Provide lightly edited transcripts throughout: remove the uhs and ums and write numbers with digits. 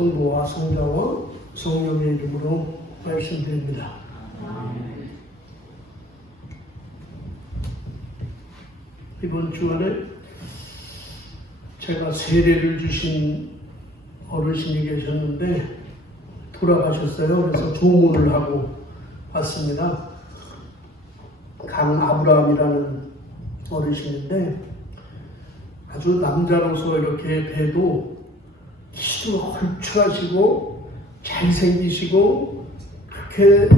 성부와 성자와 성령의 이름으로 말씀드립니다. 이번 주간에 제가 세례를 주신 어르신이 계셨는데 돌아가셨어요. 그래서 조문을 하고 왔습니다. 강아브라함이라는 어르신인데 아주 남자로서 이렇게 봬도 키도 걸쭉하시고 잘생기시고 그렇게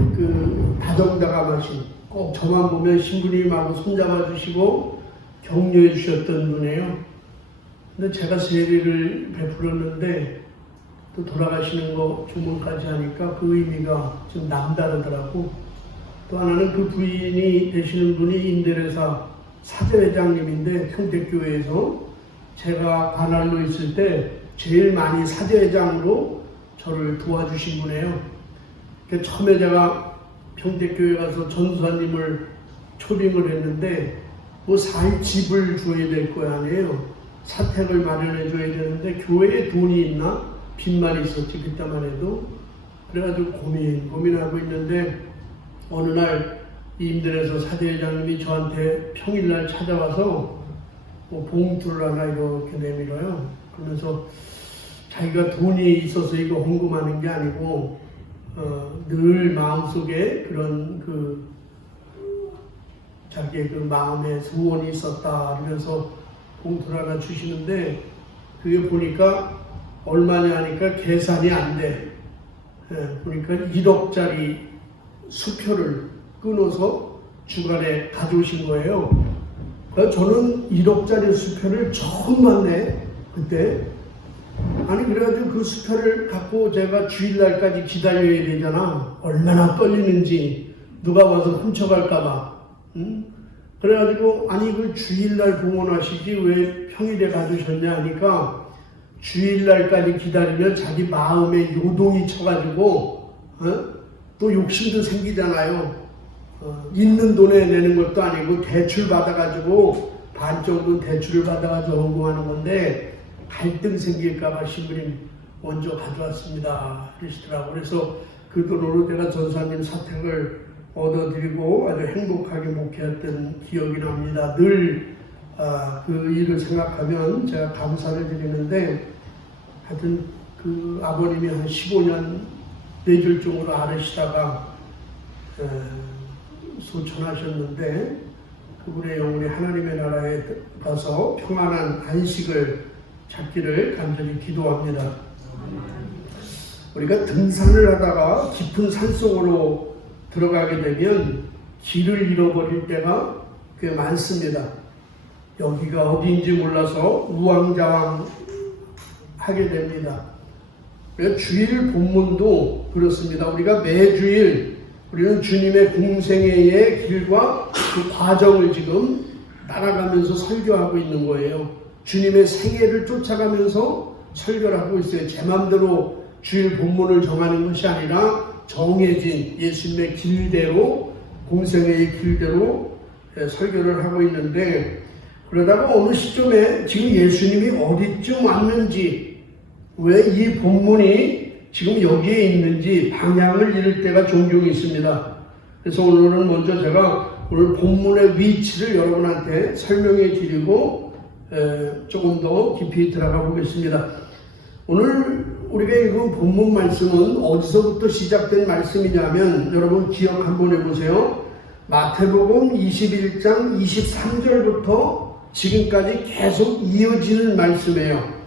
다정다감하신, 꼭 저만 보면 신부님하고 손잡아 주시고 격려해 주셨던 분이에요. 근데 제가 세례를 베풀었는데 또 돌아가시는 거 주문까지 하니까 그 의미가 좀 남다르더라고. 또 하나는 그 부인이 되시는 분이 임대례사 사제회장님인데 평택교회에서 제가 관할로 있을 때 제일 많이 사제회장으로 저를 도와주신 분이에요. 처음에 제가 평택교회 가서 전수사님을 초빙을 했는데 뭐 살 집을 줘야 될 거 아니에요. 사택을 마련해 줘야 되는데 교회에 돈이 있나? 빚만 있었지 그때만 해도. 그래가지고 고민하고 있는데 어느 날 임대례사 사제회장님이 저한테 평일날 찾아와서 뭐 봉투를 하나 이렇게 내밀어요. 그러면서 자기가 돈이 있어서 이거 헌금하는 게 아니고 늘 마음속에 그런 자기의 그 마음에 소원이 있었다 그러면서 봉투를 하나 주시는데 그게 보니까 얼마냐 하니까 계산이 안 돼. 보니까 1억짜리 수표를 끊어서 주간에 가져오신 거예요. 그래서 저는 1억짜리 수표를 처음 봤네 그때. 아니 그래가지고 그 수표를 갖고 제가 주일날까지 기다려야 되잖아. 얼마나 떨리는지, 누가 와서 훔쳐갈까봐. 그래가지고 아니 이걸 주일날 봉헌하시지 왜 평일에 가져오셨냐 하니까 주일날까지 기다리면 자기 마음에 요동이 쳐가지고 또 욕심도 생기잖아요. 있는 돈에 내는 것도 아니고 대출 받아가지고 반 정도 대출을 받아가지고 헌금하는 건데 갈등 생길까봐 신부님 먼저 가져왔습니다 그러시더라고요. 그래서 그 돈으로 제가 전사님 사택을 얻어드리고 아주 행복하게 목회했던 기억이 납니다. 늘 그 일을 생각하면 제가 감사를 드리는데 하여튼 그 아버님이 한 15년 뇌졸중으로 앓으시다가 소천하셨는데 그분의 영혼이 하나님의 나라에 가서 평안한 안식을 찾기를 간절히 기도합니다. 우리가 등산을 하다가 깊은 산속으로 들어가게 되면 길을 잃어버릴 때가 꽤 많습니다. 여기가 어디인지 몰라서 우왕좌왕 하게 됩니다. 그래서 주일 본문도 그렇습니다. 우리가 매주일 우리는 주님의 공생애의 길과 그 과정을 지금 따라가면서 설교하고 있는 거예요. 주님의 생애를 쫓아가면서 설교를 하고 있어요. 제 마음대로 주일 본문을 정하는 것이 아니라 정해진 예수님의 길대로, 공생애의 길대로 설교를 하고 있는데, 그러다가 어느 시점에 지금 예수님이 어디쯤 왔는지, 왜 이 본문이 지금 여기에 있는지 방향을 잃을 때가 종종 있습니다. 그래서 오늘은 먼저 제가 오늘 본문의 위치를 여러분한테 설명해 드리고 조금 더 깊이 들어가 보겠습니다. 오늘 우리가 읽은 본문 말씀은 어디서부터 시작된 말씀이냐면 여러분 기억 한번 해보세요. 마태복음 21장 23절부터 지금까지 계속 이어지는 말씀이에요.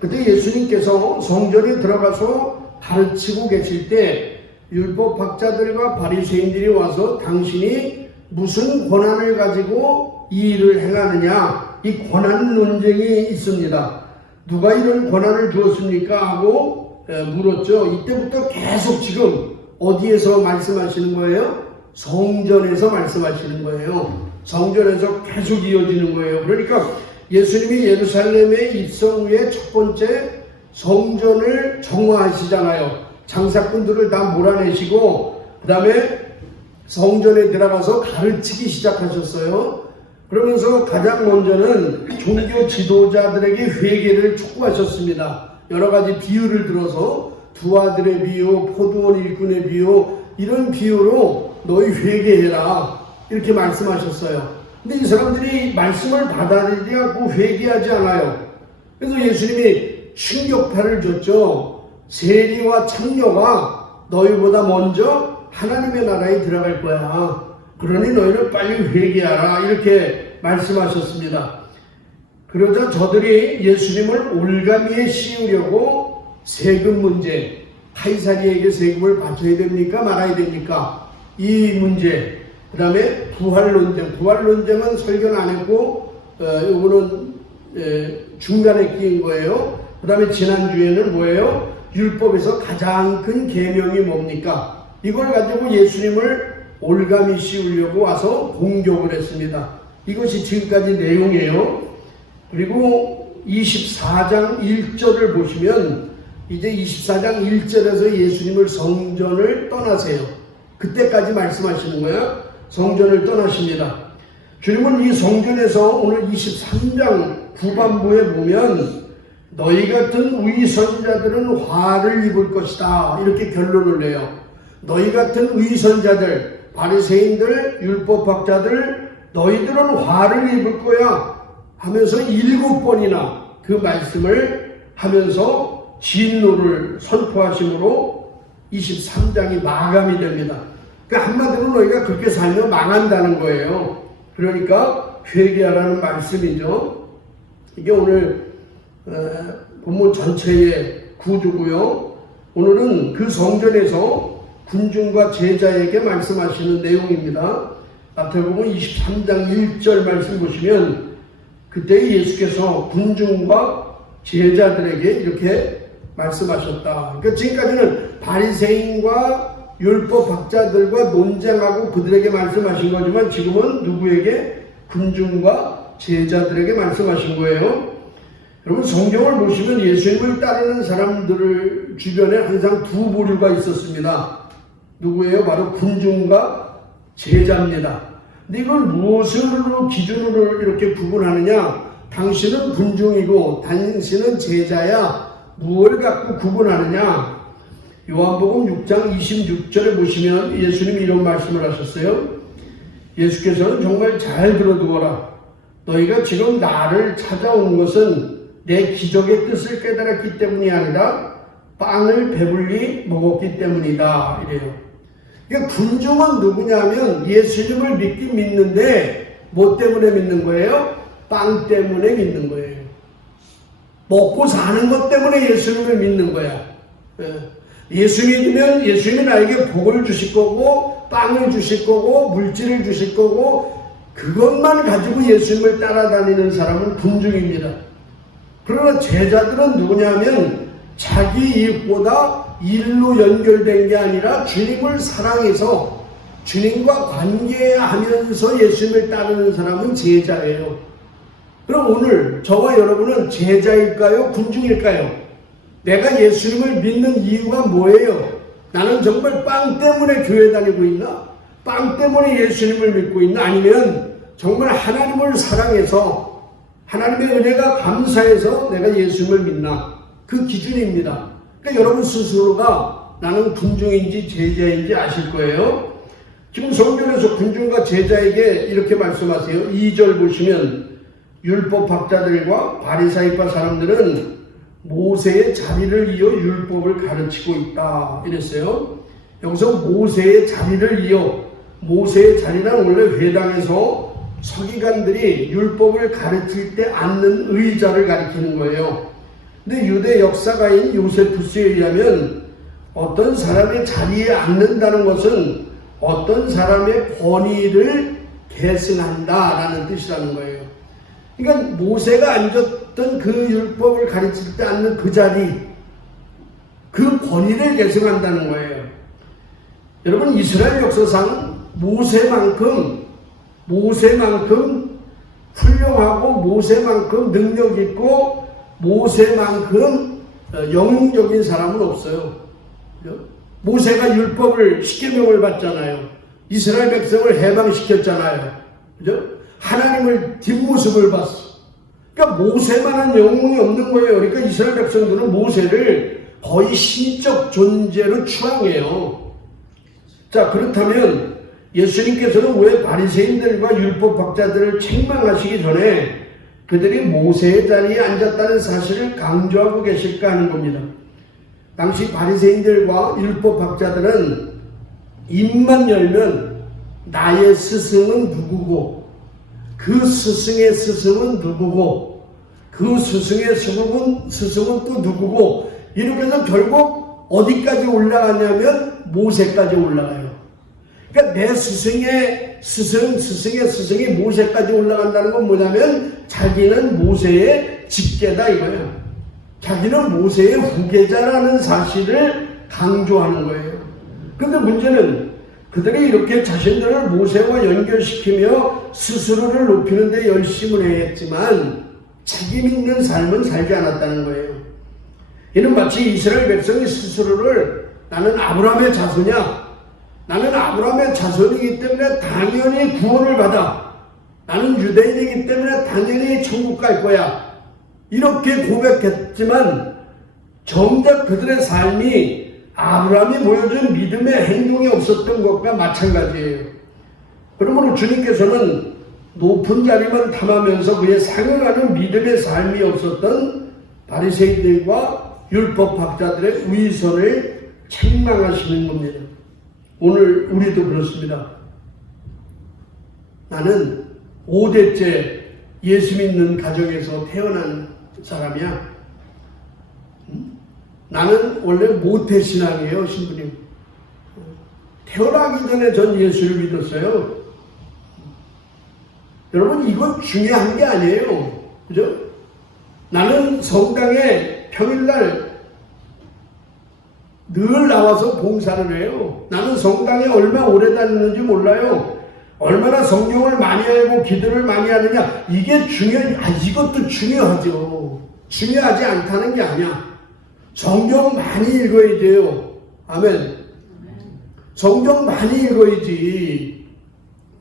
그때 예수님께서 성전에 들어가서 가르치고 계실 때 율법학자들과 바리새인들이 와서 당신이 무슨 권한을 가지고 이 일을 행하느냐, 이 권한 논쟁이 있습니다. 누가 이런 권한을 주었습니까? 하고 물었죠. 이때부터 계속 지금 어디에서 말씀하시는 거예요? 성전에서 말씀하시는 거예요. 성전에서 계속 이어지는 거예요. 그러니까 예수님이 예루살렘에 입성 후에 첫 번째 성전을 정화하시잖아요. 장사꾼들을 다 몰아내시고 그 다음에 성전에 들어가서 가르치기 시작하셨어요. 그러면서 가장 먼저는 종교 지도자들에게 회개를 촉구하셨습니다. 여러 가지 비유를 들어서 두 아들의 비유, 포도원 일꾼의 비유, 이런 비유로 너희 회개해라 이렇게 말씀하셨어요. 근데 이 사람들이 말씀을 받아들이지 않고 회개하지 않아요. 그래서 예수님이 충격파를 줬죠. 세리와 창녀가 너희보다 먼저 하나님의 나라에 들어갈 거야. 그러니 너희는 빨리 회개하라 이렇게 말씀하셨습니다. 그러자 저들이 예수님을 올가미에 씌우려고 세금 문제, 카이사리에게 세금을 바쳐야 됩니까 말아야 됩니까? 이 문제, 그 다음에 부활론쟁은 설교는 안 했고 이거는 중간에 끼인 거예요. 그 다음에 지난주에는 뭐예요? 율법에서 가장 큰 계명이 뭡니까? 이걸 가지고 예수님을 올가미 씌우려고 와서 공격을 했습니다. 이것이 지금까지 내용이에요. 그리고 24장 1절을 보시면 이제 24장 1절에서 예수님을 성전을 떠나세요. 그때까지 말씀하시는 거야. 성전을 떠나십니다. 주님은 이 성전에서 오늘 23장 후반부에 보면 너희 같은 위선자들은 화를 입을 것이다 이렇게 결론을 내요. 너희 같은 위선자들, 바리새인들, 율법학자들, 너희들은 화를 입을 거야 하면서 7번이나 그 말씀을 하면서 진노를 선포하심으로 23장이 마감이 됩니다. 그러니까 한마디로 너희가 그렇게 살면 망한다는 거예요. 그러니까 회개하라는 말씀이죠. 이게 오늘 본문 전체의 구조고요. 오늘은 그 성전에서 군중과 제자에게 말씀하시는 내용입니다. 마태복음 23장 1절 말씀 보시면 그때 예수께서 군중과 제자들에게 이렇게 말씀하셨다. 그러니까 지금까지는 바리새인과 율법학자들과 논쟁하고 그들에게 말씀하신 거지만 지금은 누구에게? 군중과 제자들에게 말씀하신 거예요. 여러분 성경을 보시면 예수님을 따르는 사람들 주변에 항상 두 부류가 있었습니다. 누구예요? 바로 군중과 제자입니다. 근데 이걸 무엇으로 기준으로 이렇게 구분하느냐? 당신은 군중이고 당신은 제자야. 무엇을 갖고 구분하느냐? 요한복음 6장 26절에 보시면 예수님이 이런 말씀을 하셨어요. 예수께서는 정말 잘 들어두어라. 너희가 지금 나를 찾아온 것은 내 기적의 뜻을 깨달았기 때문이 아니라 빵을 배불리 먹었기 때문이다. 이래요. 그러니까 군중은 누구냐면 예수님을 믿긴 믿는데 뭐 때문에 믿는 거예요? 빵 때문에 믿는 거예요. 먹고 사는 것 때문에 예수님을 믿는 거야. 예수 믿으면 예수님이 나에게 복을 주실 거고 빵을 주실 거고 물질을 주실 거고 그것만 가지고 예수님을 따라다니는 사람은 군중입니다. 그러나 제자들은 누구냐면 자기 이익보다 일로 연결된 게 아니라 주님을 사랑해서 주님과 관계하면서 예수님을 따르는 사람은 제자예요. 그럼 오늘 저와 여러분은 제자일까요? 군중일까요? 내가 예수님을 믿는 이유가 뭐예요? 나는 정말 빵 때문에 교회 다니고 있나? 빵 때문에 예수님을 믿고 있나? 아니면 정말 하나님을 사랑해서 하나님의 은혜가 감사해서 내가 예수님을 믿나? 그 기준입니다. 그러니까 여러분 스스로가 나는 군중인지 제자인지 아실 거예요. 지금 성경에서 군중과 제자에게 이렇게 말씀하세요. 2절 보시면 율법학자들과 바리사이파 사람들은 모세의 자리를 이어 율법을 가르치고 있다 이랬어요. 여기서 모세의 자리를 이어, 모세의 자리는 원래 회당에서 서기관들이 율법을 가르칠 때 앉는 의자를 가리키는 거예요. 근데 유대 역사가인 요세푸스에 의하면 어떤 사람의 자리에 앉는다는 것은 어떤 사람의 권위를 계승한다라는 뜻이라는 거예요. 그러니까 모세가 앉았던 그 율법을 가르칠 때 앉는 그 자리, 그 권위를 계승한다는 거예요. 여러분 이스라엘 역사상 모세만큼 훌륭하고 모세만큼 능력 있고 모세만큼 영웅적인 사람은 없어요. 모세가 율법을 십계명을 받잖아요. 이스라엘 백성을 해방시켰잖아요. 그죠? 하나님을 뒷모습을 봤어. 그러니까 모세만한 영웅이 없는 거예요. 그러니까 이스라엘 백성들은 모세를 거의 신적 존재로 추앙해요. 자, 그렇다면 예수님께서는 왜 바리새인들과 율법학자들을 책망하시기 전에 그들이 모세의 자리에 앉았다는 사실을 강조하고 계실까 하는 겁니다. 당시 바리새인들과 율법학자들은 입만 열면 나의 스승은 누구고 그 스승의 스승은 누구고 그 스승의 스승은 또 누구고 이렇게 해서 결국 어디까지 올라가냐면 모세까지 올라가요. 그러니까 내 스승의 스승이 모세까지 올라간다는 건 뭐냐면 자기는 모세의 직계다 이거예요. 자기는 모세의 후계자라는 사실을 강조하는 거예요. 그런데 문제는 그들이 이렇게 자신들을 모세와 연결시키며 스스로를 높이는 데 열심을 했지만 책임 있는 삶은 살지 않았다는 거예요. 이는 마치 이스라엘 백성이 스스로를 나는 아브라함의 자손이야. 나는 아브라함의 자손이기 때문에 당연히 구원을 받아. 나는 유대인이기 때문에 당연히 천국 갈 거야. 이렇게 고백했지만 정작 그들의 삶이 아브라함이 보여준 믿음의 행동이 없었던 것과 마찬가지예요. 그러므로 주님께서는 높은 자리만 탐하면서 그의 상응하는 믿음의 삶이 없었던 바리새인들과 율법학자들의 위선을 책망하시는 겁니다. 오늘 우리도 그렇습니다. 나는 5대째 예수 믿는 가정에서 태어난 사람이야. 나는 원래 모태신앙이에요, 신부님. 태어나기 전에 전 예수를 믿었어요. 여러분, 이건 중요한 게 아니에요. 그죠? 나는 성당에 평일날 늘 나와서 봉사를 해요. 나는 성당에 얼마 오래 다녔는지 몰라요. 얼마나 성경을 많이 알고 기도를 많이 하느냐, 이게 이것도 중요하죠. 중요하지 않다는 게 아니야. 성경 많이 읽어야 돼요. 아멘. 성경 많이 읽어야지.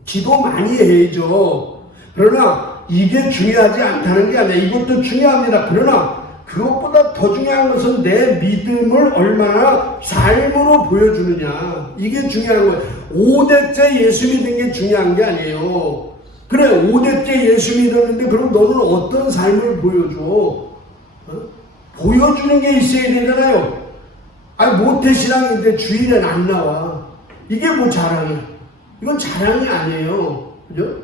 기도 많이 해야죠. 그러나 이게 중요하지 않다는 게 아니야. 이것도 중요합니다. 그러나 그것보다 더 중요한 것은 내 믿음을 얼마나 삶으로 보여주느냐. 이게 중요한 거예요. 5대째 예수 믿은 게 중요한 게 아니에요. 그래, 5대째 예수 믿었는데 그럼 너는 어떤 삶을 보여줘? 보여주는 게 있어야 되잖아요. 모태신앙인데 주일엔 안 나와. 이게 뭐 자랑이야? 이건 자랑이 아니에요. 그죠?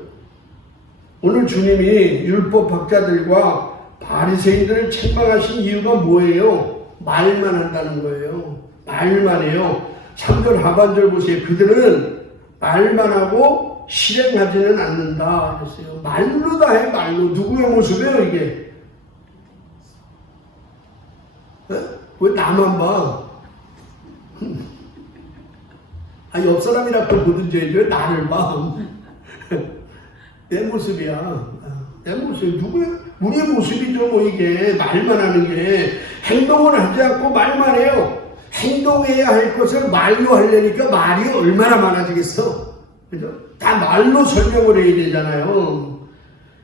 오늘 주님이 율법학자들과 바리새인들을 책망하신 이유가 뭐예요? 말만 한다는 거예요. 말만 해요. 3절 하반절 보세요. 그들은 말만 하고 실행하지는 않는다 그랬어요. 말로 다 해, 말로. 누구의 모습이에요 이게? 왜 나만 봐? 옆 사람이라도 보든지 왜 나를 봐? 내 모습이야. 내 모습. 우리의 모습이죠, 뭐 이게. 말만 하는 게. 행동을 하지 않고 말만 해요. 행동해야 할 것을 말로 하려니까 말이 얼마나 많아지겠어. 그죠? 다 말로 설명을 해야 되잖아요.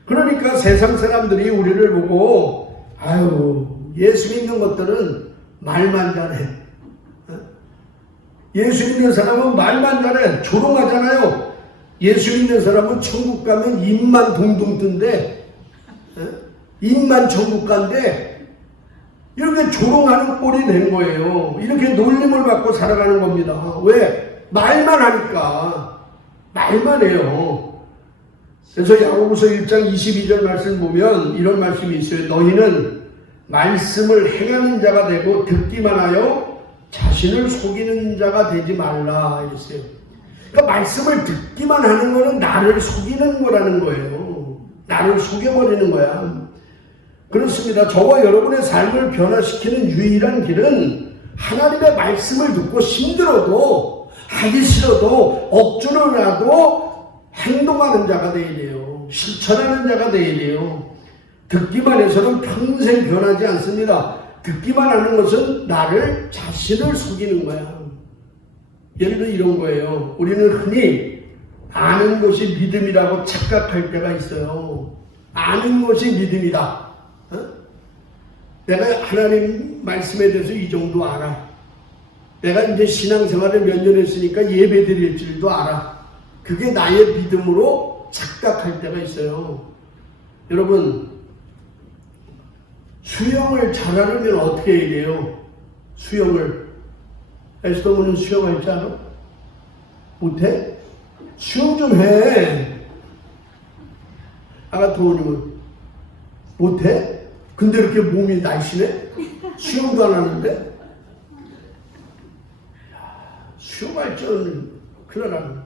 그러니까 세상 사람들이 우리를 보고, 예수 믿는 것들은 말만 잘해. 예수 믿는 사람은 말만 잘해. 조롱하잖아요. 예수 믿는 사람은 천국 가면 입만 동동 뜬대. 입만 천국 간대. 이렇게 조롱하는 꼴이 된 거예요. 이렇게 놀림을 받고 살아가는 겁니다. 왜? 말만 하니까. 말만 해요. 그래서 야고보서 1장 22절 말씀 보면 이런 말씀이 있어요. 너희는 말씀을 행하는 자가 되고 듣기만 하여 자신을 속이는 자가 되지 말라 이랬어요. 그러니까 말씀을 듣기만 하는 거는 나를 속이는 거라는 거예요. 나를 속여버리는 거야. 그렇습니다. 저와 여러분의 삶을 변화시키는 유일한 길은 하나님의 말씀을 듣고 힘들어도 하기 싫어도 억지로라도 행동하는 자가 되어야 돼요. 실천하는 자가 되어야 돼요. 듣기만 해서는 평생 변하지 않습니다. 듣기만 하는 것은 나를 자신을 속이는 거야. 예를 들어 이런 거예요. 우리는 흔히 아는 것이 믿음이라고 착각할 때가 있어요. 아는 것이 믿음이다. 내가 하나님 말씀에 대해서 이 정도 알아. 내가 이제 신앙생활을 몇 년 했으니까 예배 드릴 줄도 알아. 그게 나의 믿음으로 착각할 때가 있어요. 여러분, 수영을 잘하려면 어떻게 해야 돼요? 수영을. 에스더문은 수영할 줄 알아? 못해? 수영 좀 해. 아까 도우님은 못해? 근데 이렇게 몸이 날씬해? 수영도 안 하는데? 수영할 줄은 큰일 나는.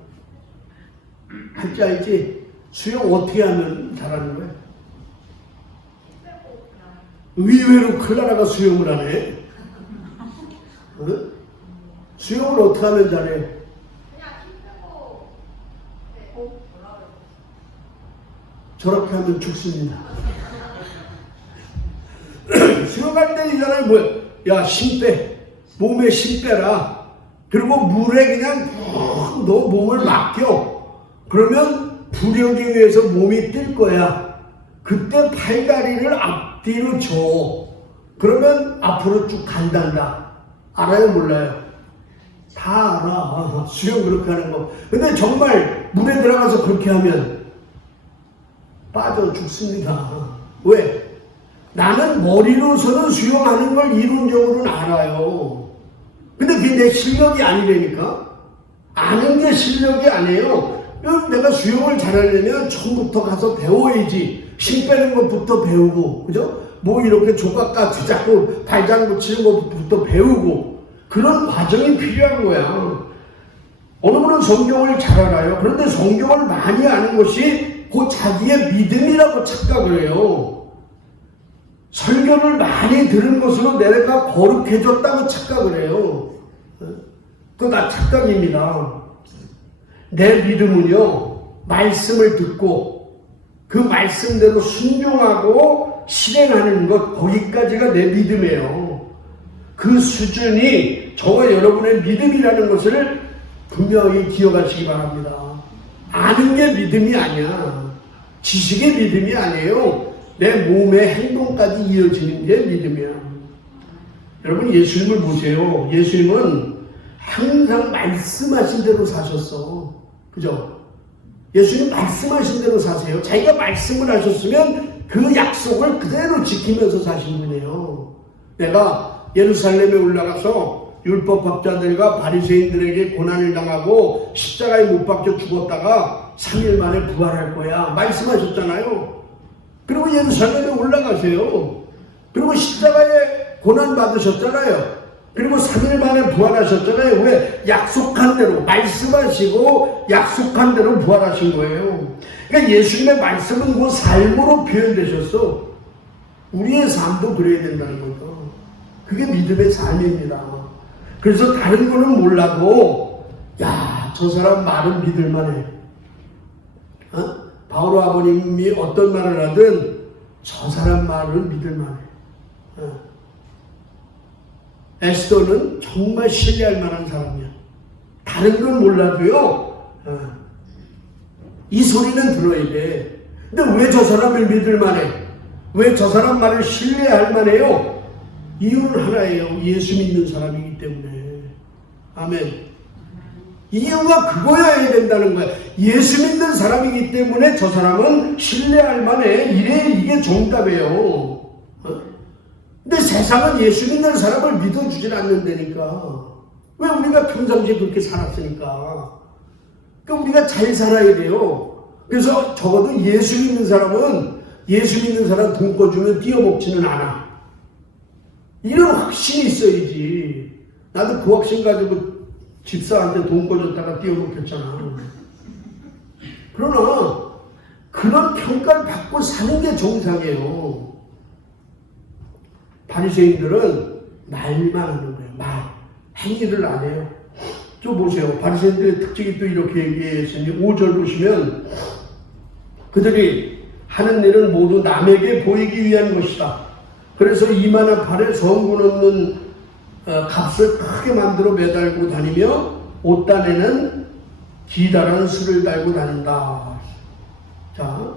할 줄 알지? 수영 어떻게 하면 잘하는 거야? 의외로 클라라가 수영을 하네? 어? 수영을 어떻게 하면 잘해? 그냥 힘들고 저렇게 하면 죽습니다. 수영할 때 있잖아요. 뭐야? 야, 힘 빼. 몸에 힘 빼라. 그리고 물에 그냥 너 몸을 맡겨. 그러면 부력에 의해서 몸이 뜰 거야. 그때 팔다리를 앞뒤로 줘. 그러면 앞으로 쭉 간단다. 알아요? 몰라요? 다 알아. 수영 그렇게 하는 거. 근데 정말 물에 들어가서 그렇게 하면 빠져 죽습니다. 왜? 나는 머리로서는 수영하는 걸 이론적으로는 알아요. 근데 그게 내 실력이 아니라니까? 아는 게 실력이 아니에요. 내가 수영을 잘하려면 처음부터 가서 배워야지. 힘 빼는 것부터 배우고, 그죠? 뭐 이렇게 조각가 뒤잡고 발장 붙이는 것부터 배우고, 그런 과정이 필요한 거야. 어느 분은 성경을 잘 알아요. 그런데 성경을 많이 아는 것이 그 자기의 믿음이라고 착각을 해요. 설교를 많이 들은 것으로 내가 거룩해졌다고 착각을 해요. 그거 다 착각입니다. 내 믿음은요, 말씀을 듣고 그 말씀대로 순종하고 실행하는 것, 거기까지가 내 믿음이에요. 그 수준이 저와 여러분의 믿음이라는 것을 분명히 기억하시기 바랍니다. 아는 게 믿음이 아니야. 지식의 믿음이 아니에요. 내 몸의 행동까지 이어지는 게 믿음이야. 여러분, 예수님을 보세요. 예수님은 항상 말씀하신 대로 사셨어. 그죠? 예수님 말씀하신 대로 사세요. 자기가 말씀을 하셨으면 그 약속을 그대로 지키면서 사신 분이에요. 내가 예루살렘에 올라가서 율법학자들과 바리새인들에게 고난을 당하고 십자가에 못 박혀 죽었다가 3일 만에 부활할 거야. 말씀하셨잖아요. 그리고 예루살렘에 올라가세요. 그리고 십자가에 고난 받으셨잖아요. 그리고 3일 만에 부활하셨잖아요. 왜? 약속한 대로, 말씀하시고 약속한 대로 부활하신 거예요. 그러니까 예수님의 말씀은 그 삶으로 표현되셨어. 우리의 삶도 그래야 된다는 거죠. 그게 믿음의 삶입니다. 그래서 다른 거는 몰라도, 야, 저 사람 말은 믿을만해. 바울 아버님이 어떤 말을 하든 저 사람 말은 믿을만해. 에스더는 정말 신뢰할 만한 사람이야. 다른 건 몰라도요, 이 소리는 들어야 돼. 근데 왜 저 사람을 믿을만해? 왜 저 사람 말을 신뢰할 만해요? 이유는 하나예요. 예수 믿는 사람이기 때문에. 아멘. 이유가 그거여야 된다는 거야. 예수 믿는 사람이기 때문에 저 사람은 신뢰할 만해. 이게 정답이에요. 근데 세상은 예수 믿는 사람을 믿어주질 않는다니까. 왜? 우리가 평상시에 그렇게 살았으니까. 그러니까 우리가 잘 살아야 돼요. 그래서 적어도 예수 믿는 사람은 예수 믿는 사람 돈 꺼주면 띄어먹지는 않아. 이런 확신이 있어야지. 나도 그 확신 가지고 집사한테 돈 꺼줬다가 띄어먹혔잖아. 그러나 그런 평가를 받고 사는 게 정상이에요. 바리새인들은 말만 하는 거예요. 말. 행위를 안 해요. 좀 보세요. 바리새인들의 특징이 또 이렇게 얘기했으니 5절 보시면 그들이 하는 일은 모두 남에게 보이기 위한 것이다. 그래서 이만한 팔에 성분 없는 값을 크게 만들어 매달고 다니며 옷단에는 기다란 술을 달고 다닌다. 자,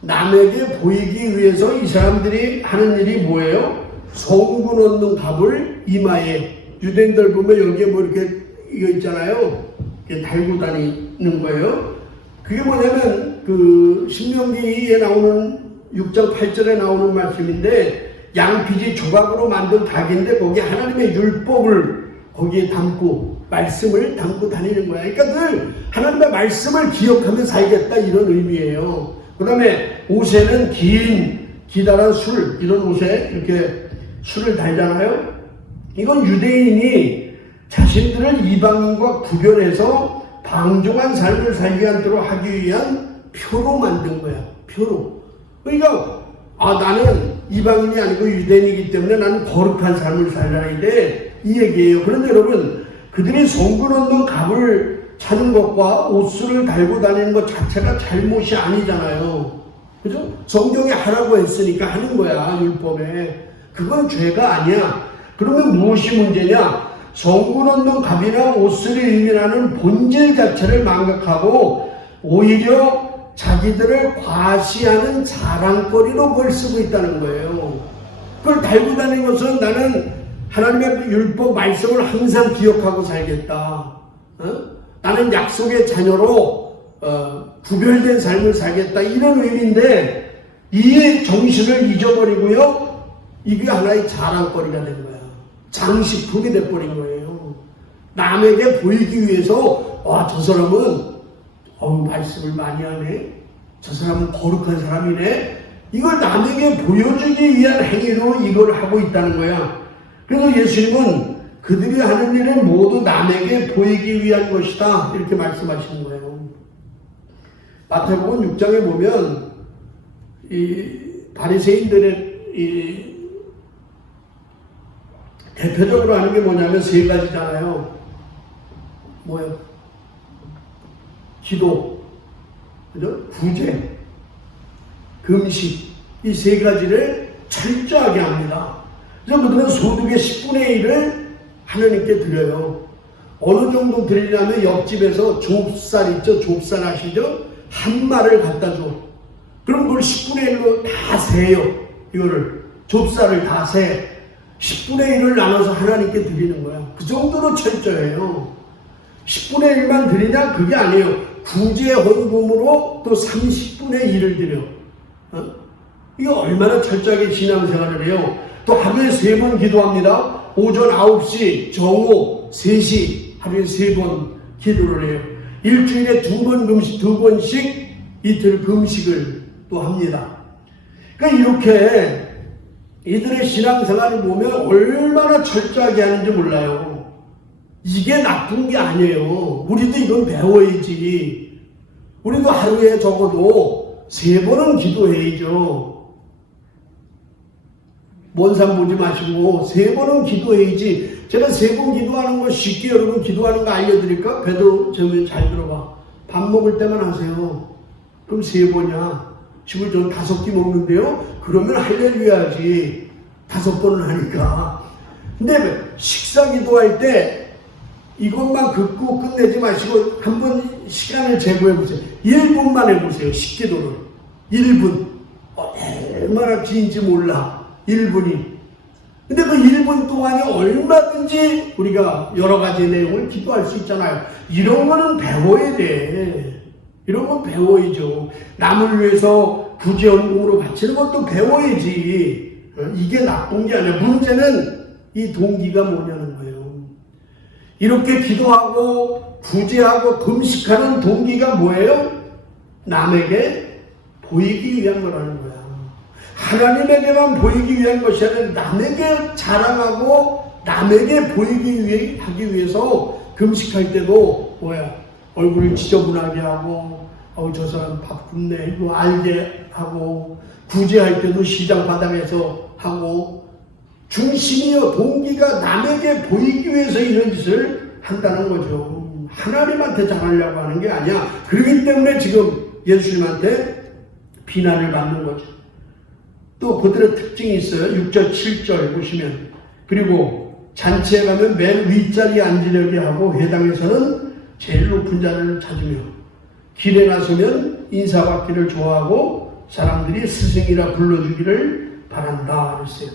남에게 보이기 위해서 이 사람들이 하는 일이 뭐예요? 성분 얻는 갑을 이마에, 유대인들 보면 여기에 뭐 이렇게 이거 있잖아요. 이렇게 달고 다니는 거예요. 그게 뭐냐면 그 신명기에 나오는 6장 8절에 나오는 말씀인데, 양피지 조각으로 만든 닭인데 거기에 하나님의 율법을 거기에 담고 말씀을 담고 다니는 거야. 그러니까 늘 하나님의 말씀을 기억하며 살겠다, 이런 의미예요. 그 다음에 옷에는 기다란 술, 이런 옷에 이렇게 술을 달잖아요. 이건 유대인이 자신들을 이방인과 구별해서 방종한 삶을 살게 하도록 하기 위한 표로 만든 거야. 표로. 그러니까 나는 이방인이 아니고 유대인이기 때문에 나는 거룩한 삶을 살아야 돼, 이 얘기예요. 그런데 여러분, 그들이 성분 얻는 갑을 차는 것과 옷술을 달고 다니는 것 자체가 잘못이 아니잖아요. 그죠? 성경에 하라고 했으니까 하는 거야, 율법에. 그건 죄가 아니야. 그러면 무엇이 문제냐? 성분 얻는 갑이나 옷술이 의미하는 본질 자체를 망각하고 오히려 자기들을 과시하는 자랑거리로 그걸 쓰고 있다는 거예요. 그걸 달고 다니는 것은 나는 하나님의 율법 말씀을 항상 기억하고 살겠다. 나는 약속의 자녀로 구별된 삶을 살겠다, 이런 의미인데, 이 정신을 잊어버리고요, 이게 하나의 자랑거리가 된 거야. 장식품이 돼버린 거예요. 남에게 보이기 위해서 저 사람은 말씀을 많이 하네, 저 사람은 거룩한 사람이네, 이걸 남에게 보여주기 위한 행위로 이걸 하고 있다는 거야. 그래서 예수님은 그들이 하는 일은 모두 남에게 보이기 위한 것이다, 이렇게 말씀하시는 거예요. 마태복음 6장에 보면 이 바리새인들의 이 대표적으로 하는 게 뭐냐면 세 가지잖아요. 뭐예요? 기도, 그죠? 구제, 금식, 이 세 가지를 철저하게 합니다. 그래서 그들은 소득의 10분의 1을 하나님께 드려요. 어느 정도 드리냐면 옆집에서 좁쌀 있죠? 좁쌀 아시죠? 한 마를 갖다 줘. 그럼 그걸 10분의 1로 다 세요. 이거를 좁쌀을 다 세. 10분의 1을 나눠서 하나님께 드리는 거야. 그 정도로 철저해요. 10분의 1만 드리냐? 그게 아니에요. 구제 헌금으로 또 30분의 1을 드려. 이거 얼마나 철저하게 신앙생활을 해요. 또 하루에 3번 기도합니다. 오전 9시, 정오 3시, 하루에 3번 기도를 해요. 일주일에 2번 금식, 2번씩 이틀 금식을 또 합니다. 그러니까 이렇게 이들의 신앙생활을 보면 얼마나 철저하게 하는지 몰라요. 이게 나쁜 게 아니에요. 우리도 이건 배워야지. 우리도 하루에 적어도 3번은 기도해야죠. 먼 산 보지 마시고 3번은 기도해야지. 제가 3번 기도하는 거 쉽게 여러분 기도하는 거 알려드릴까? 베드로 제목 잘 들어봐. 밥 먹을 때만 하세요. 그럼 3번이야. 지금 전 5끼 먹는데요. 그러면 할렐루야 하지. 5번은 하니까. 근데 식사 기도할 때 이것만 긋고 끝내지 마시고 한번 시간을 제고해 보세요. 1분만 해보세요. 식기도를. 1분. 얼마나 긴지 몰라. 1분이. 근데 그 1분 동안에 얼마든지 우리가 여러 가지 내용을 기도할 수 있잖아요. 이런 거는 배워야 돼. 이런 건 배워야죠. 남을 위해서 구제헌금으로 바치는 것도 배워야지. 이게 나쁜 게 아니야. 문제는 이 동기가 뭐냐는 거예요. 이렇게 기도하고 구제하고 금식하는 동기가 뭐예요? 남에게 보이기 위한 거라는 거야. 하나님에게만 보이기 위한 것이 아니라 남에게 자랑하고 남에게 보이기 하기 위해서 금식할 때도 얼굴을 지저분하게 하고 저 사람 밥 굶네 이거 알게 하고, 구제할 때도 시장 바닥에서 하고, 중심이요 동기가 남에게 보이기 위해서 이런 짓을 한다는 거죠. 하나님한테 잘하려고 하는 게 아니야. 그렇기 때문에 지금 예수님한테 비난을 받는 거죠. 또 그들의 특징이 있어요. 6절 7절 보시면, 그리고 잔치에 가면 맨 윗자리에 앉으려게 하고 회당에서는 제일 높은 자리를 찾으며 길에 나서면 인사받기를 좋아하고 사람들이 스승이라 불러주기를 바란다 그랬어요.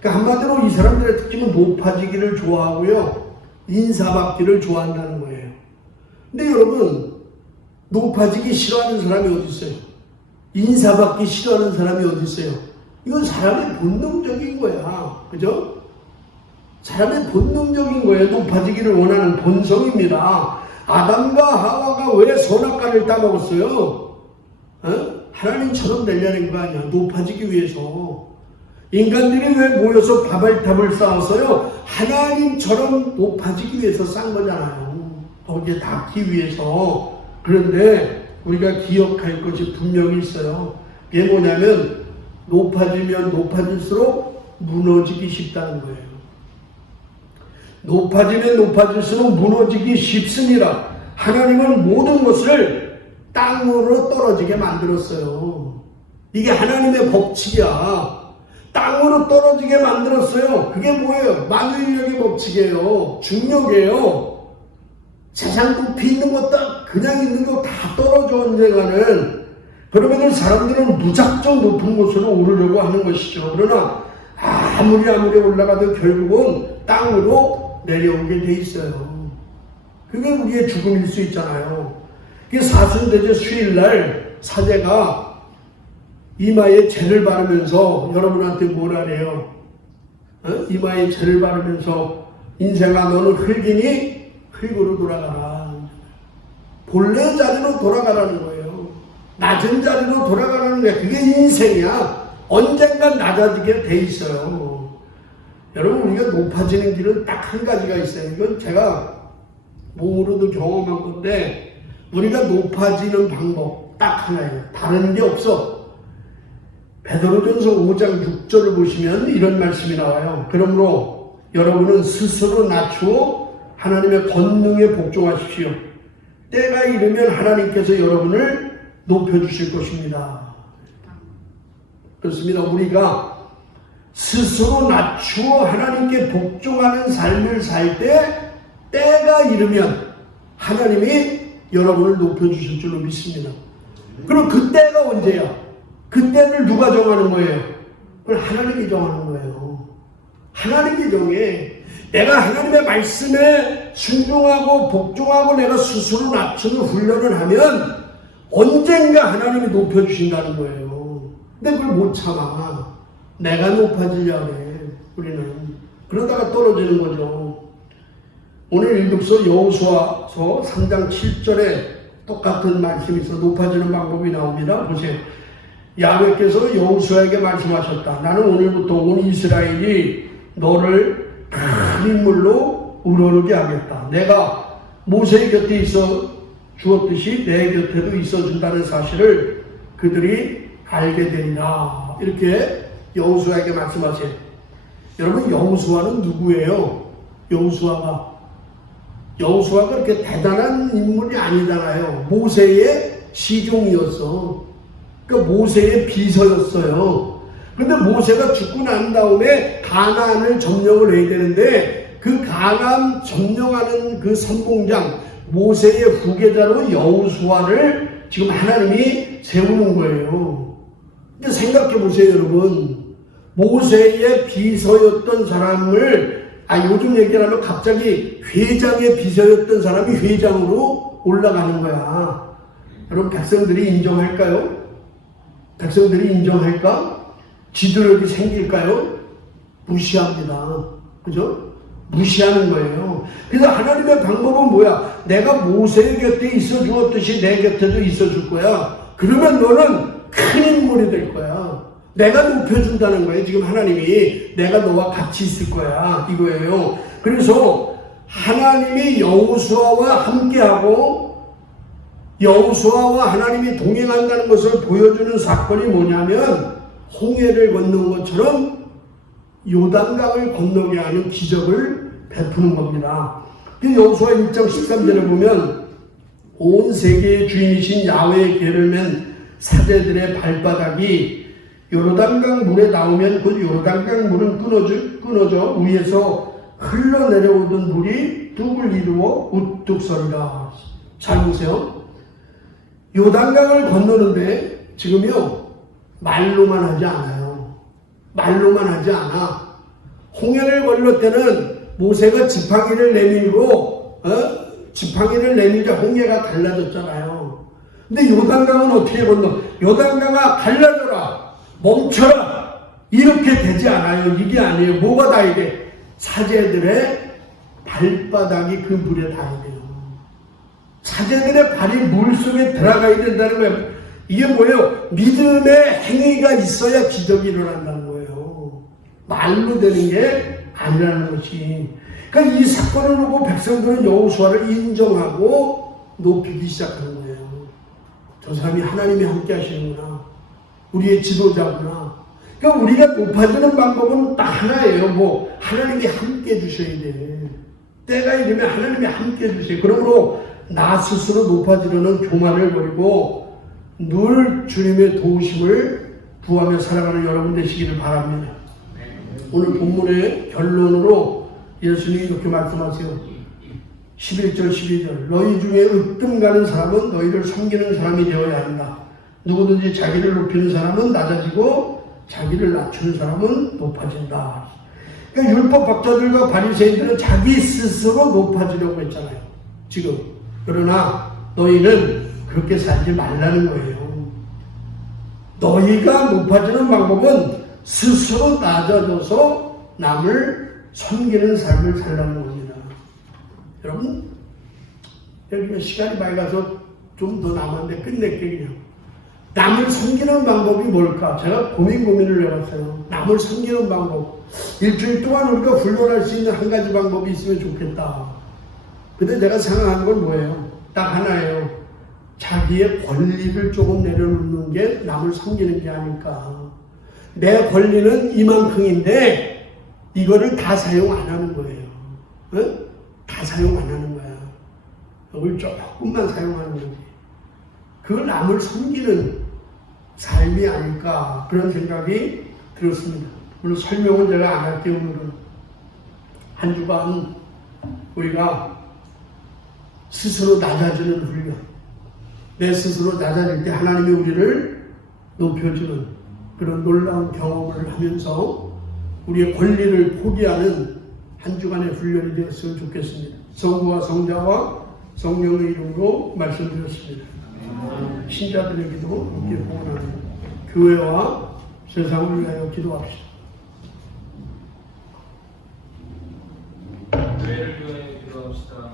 그러니까 한마디로 이 사람들의 특징은 높아지기를 좋아하고요, 인사받기를 좋아한다는 거예요. 근데 여러분, 높아지기 싫어하는 사람이 어디 있어요? 인사받기 싫어하는 사람이 어디 있어요? 이건 사람의 본능적인 거야. 그죠? 사람의 본능적인 거예요. 높아지기를 원하는 본성입니다. 아담과 하와가 왜 선악과를 따먹었어요? 하나님처럼 되려는 거 아니야. 높아지기 위해서. 인간들이 왜 모여서 바벨탑을 쌓았어요? 하나님처럼 높아지기 위해서 쌓은 거잖아요. 거기에 닿기 위해서. 그런데 우리가 기억할 것이 분명히 있어요. 그게 뭐냐면 높아지면 높아질수록 무너지기 쉽다는 거예요. 높아지면 높아질수록 무너지기 쉽습니다. 하나님은 모든 것을 땅으로 떨어지게 만들었어요. 이게 하나님의 법칙이야. 땅으로 떨어지게 만들었어요. 그게 뭐예요? 만유인력의 법칙이에요. 중력이에요. 세상 높이 있는 것 다 그냥 있는 거 다 떨어져 언젠가는. 그러면 사람들은 무작정 높은 곳으로 오르려고 하는 것이죠. 그러나 아무리 올라가도 결국은 땅으로 내려오게 돼 있어요. 그게 우리의 죽음일 수 있잖아요. 사순대제 수일날 사제가 이마에 재를 바르면서 여러분한테 뭐라 그래요? 이마에 재를 바르면서 인생아 너는 흙이니 흙으로 돌아가라. 본래 자리로 돌아가라는 거예요. 낮은 자리로 돌아가라는 거예요. 그게 인생이야. 언젠간 낮아지게 돼 있어요. 여러분, 우리가 높아지는 길은 딱 한 가지가 있어요. 이건 제가 몸으로도 경험한 건데, 우리가 높아지는 방법 딱 하나예요. 다른 게 없어. 베드로전서 5장 6절을 보시면 이런 말씀이 나와요. 그러므로 여러분은 스스로 낮추어 하나님의 권능에 복종하십시오. 때가 이르면 하나님께서 여러분을 높여주실 것입니다. 그렇습니다. 우리가 스스로 낮추어 하나님께 복종하는 삶을 살 때 때가 이르면 하나님이 여러분을 높여주실 줄로 믿습니다. 그럼 그 때가 언제야? 그 때를 누가 정하는 거예요? 그걸 하나님이 정하는 거예요. 하나님이 정해. 내가 하나님의 말씀에 순종하고 복종하고 내가 스스로 낮추는 훈련을 하면 언젠가 하나님이 높여주신다는 거예요. 근데 그걸 못 참아. 내가 높아지려고 해. 우리는. 그러다가 떨어지는 거죠. 오늘 일독서 여호수아서 3장 7절에 똑같은 말씀이 있어. 높아지는 방법이 나옵니다. 보세요. 야훼께서 여호수아에게 말씀하셨다. 나는 오늘부터 온 이스라엘이 너를 큰 인물로 우러르게 하겠다. 내가 모세의 곁에 있어 주었듯이 내 곁에도 있어 준다는 사실을 그들이 알게 되리라. 이렇게 여호수아에게 말씀하세요. 여러분, 여호수아는 누구예요? 여호수아가 그렇게 대단한 인물이 아니잖아요. 모세의 시종이었어. 그러니까 모세의 비서였어요. 그런데 모세가 죽고 난 다음에 가나안을 점령을 해야 되는데 그 가나안 점령하는 그 선봉장 모세의 후계자로 여호수아를 지금 하나님이 세우는 거예요. 근데 생각해 보세요, 여러분. 모세의 비서였던 사람을 요즘 얘기하면 갑자기 회장의 비서였던 사람이 회장으로 올라가는 거야. 여러분, 백성들이 인정할까요? 백성들이 인정할까? 지도력이 생길까요? 무시합니다. 그죠? 무시하는 거예요. 그래서 하나님의 방법은 뭐야? 내가 모세의 곁에 있어 주었듯이 내 곁에도 있어 줄 거야. 그러면 너는 큰 인물이 될 거야. 내가 높여준다는 거예요. 지금 하나님이 내가 너와 같이 있을 거야. 이거예요. 그래서 하나님이 여호수아와 함께하고 여호수아와 하나님이 동행한다는 것을 보여주는 사건이 뭐냐면 홍해를 건넌 것처럼 요단강을 건너게 하는 기적을 베푸는 겁니다. 여호수아 1장 13절에 보면 온 세계의 주인이신 야훼의 궤를 맨 사제들의 발바닥이 요르단강 물에 나오면 그 요르단강 물은 끊어져 위에서 흘러내려오던 물이 뚝을 이루어 우뚝 서리라. 잘 보세요. 요단강을 건너는데 지금요 말로만 하지 않아요. 말로만 하지 않아. 홍해를 건널 때는 모세가 지팡이를 내밀고 지팡이를 내밀자 홍해가 갈라졌잖아요. 근데 요단강은 어떻게 건너? 요단강아 갈라져라, 멈춰라, 이렇게 되지 않아요. 이게 아니에요. 뭐가 닿아야 돼? 사제들의 발바닥이 그 물에 닿아야 돼요. 사제들의 발이 물속에 들어가야 된다는 거예요. 이게 뭐예요? 믿음의 행위가 있어야 기적이 일어난다는 거예요. 말로 되는 게 아니라는 것이. 그러니까 이 사건을 보고 백성들은 여호수아를 인정하고 높이기 시작하는 거예요. 저 사람이 하나님이 함께 하시는구나. 우리의 지도자구나. 그러니까 우리가 높아지는 방법은 딱 하나예요. 뭐 하나님이 함께 해주셔야 돼. 때가 이르면 하나님이 함께 해주세요. 그러므로 나 스스로 높아지려는 교만을 버리고 늘 주님의 도우심을 구하며 살아가는 여러분 되시기를 바랍니다. 오늘 본문의 결론으로 예수님이 이렇게 말씀하세요. 11절 12절 너희 중에 으뜸 가는 사람은 너희를 섬기는 사람이 되어야 한다. 누구든지 자기를 높이는 사람은 낮아지고 자기를 낮추는 사람은 높아진다. 그러니까 율법 학자들과 바리새인들은 자기 스스로 높아지려고 했잖아요. 지금. 그러나 너희는 그렇게 살지 말라는 거예요. 너희가 높아지는 방법은 스스로 낮아져서 남을 섬기는 삶을 살라는 겁니다. 여러분, 여기가 시간이 많이 가서 좀 더 남았는데 끝낼게 그냥. 남을 섬기는 방법이 뭘까? 제가 고민을 해봤어요. 남을 섬기는 방법. 일주일 동안 우리가 훈련할 수 있는 한 가지 방법이 있으면 좋겠다. 근데 내가 생각한 건 뭐예요? 딱 하나예요. 자기의 권리를 조금 내려놓는 게 남을 섬기는 게 아닐까. 내 권리는 이만큼인데 이거를 다 사용 안 하는 거예요. 응? 다 사용 안 하는 거야. 이걸 조금만 사용하는 거지. 그걸 남을 섬기는 삶이 아닐까 그런 생각이 들었습니다. 물론 설명은 제가 안 할게요. 오늘은 한 주간 우리가 스스로 낮아지는 훈련, 내 스스로 낮아질 때 하나님이 우리를 높여주는 그런 놀라운 경험을 하면서 우리의 권리를 포기하는 한 주간의 훈련이 되었으면 좋겠습니다. 성부와 성자와 성령의 이름으로 말씀드렸습니다. 신자들에게도 함께 보호하는 교회와 세상을 위하여 기도합시다. 교회를 위하여 기도합시다.